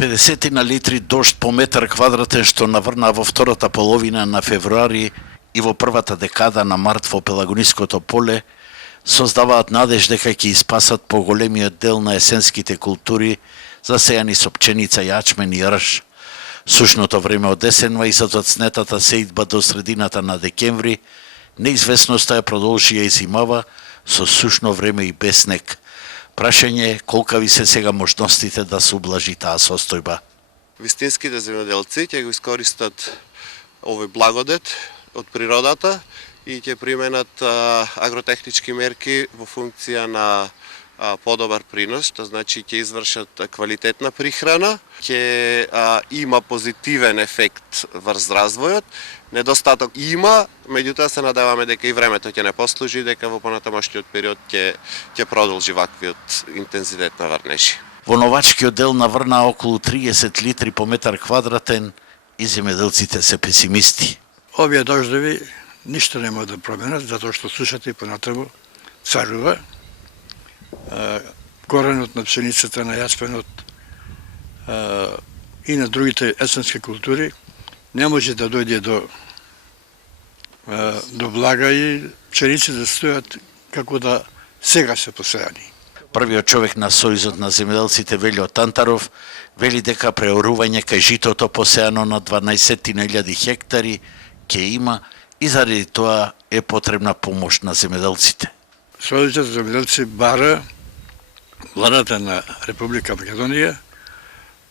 50 на литри дожд по метар квадратен што наврна во втората половина на февруари и во првата декада на март во Пелагониското поле создаваат надеж дека ќе испасат поголемиот дел на есенските култури засејани со пченица, јачмен и рж. Сушното време од есенва и затоцнетата сеидба до средината на декември, неизвестноста ја продолжија и зимава со сушно време и без снег. Прашање е колкави се сега можностите да се ублажи таа состојба. Вистинските земјоделци ќе го искористат овој благодет од природата и ќе применат агротехнички мерки во функција на подобар принос, тоа значи ќе извршат квалитетна прихрана, ќе има позитивен ефект врз развојот. Недостаток има, меѓутоа се надеваме дека и времето ќе не послужи, дека во понатамошниот период ќе продолжи ваквиот интензитет на врнежи. Во новачкиот дел наврна околу 30 литри по метар квадратен и земјоделците се песимисти. Овие дождови ништо нема да променат, затоа што сушата и понатаму царува. Коренот на пшеницата, на јаспенот и на другите есенски култури не може да дојде до блага и пшеници да стојат како да сега се посејани. Првиот човек на Сојузот на земјоделците Велио Тантаров вели дека преорување кај житото посејано на 12.000 хектари ќе има и заради тоа е потребна помош на земјоделците. Сојузот за земјоделци бара владата на Република Македонија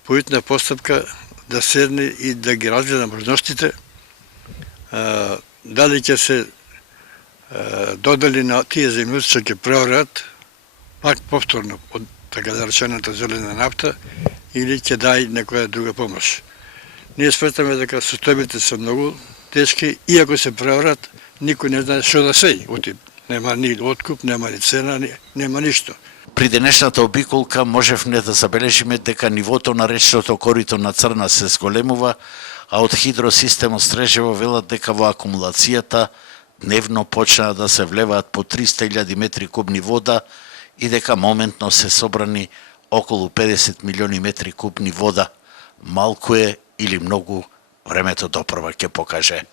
по итна постапка да седне и да ги разгледа можностите, дали ќе се додели на тие земјоделци што ќе преорат пак повторно од така да речената зелена нафта или ќе дај некоја друга помош. Ние сметаме дека состојбите се многу тешки, иако се преорат, никој не знае што да сеи. Нема ни откуп, нема ни цена, нема ништо. При денешната обиколка можевме да забележиме дека нивото на речното корито на Црна се зголемува, а од хидросистемот Стрежево велат дека во акумулацијата дневно почнаа да се влеваат по 300.000 метри кубни вода и дека моментно се собрани околу 50 милиони метри кубни вода. Малку е или многу, времето допрва ќе покаже.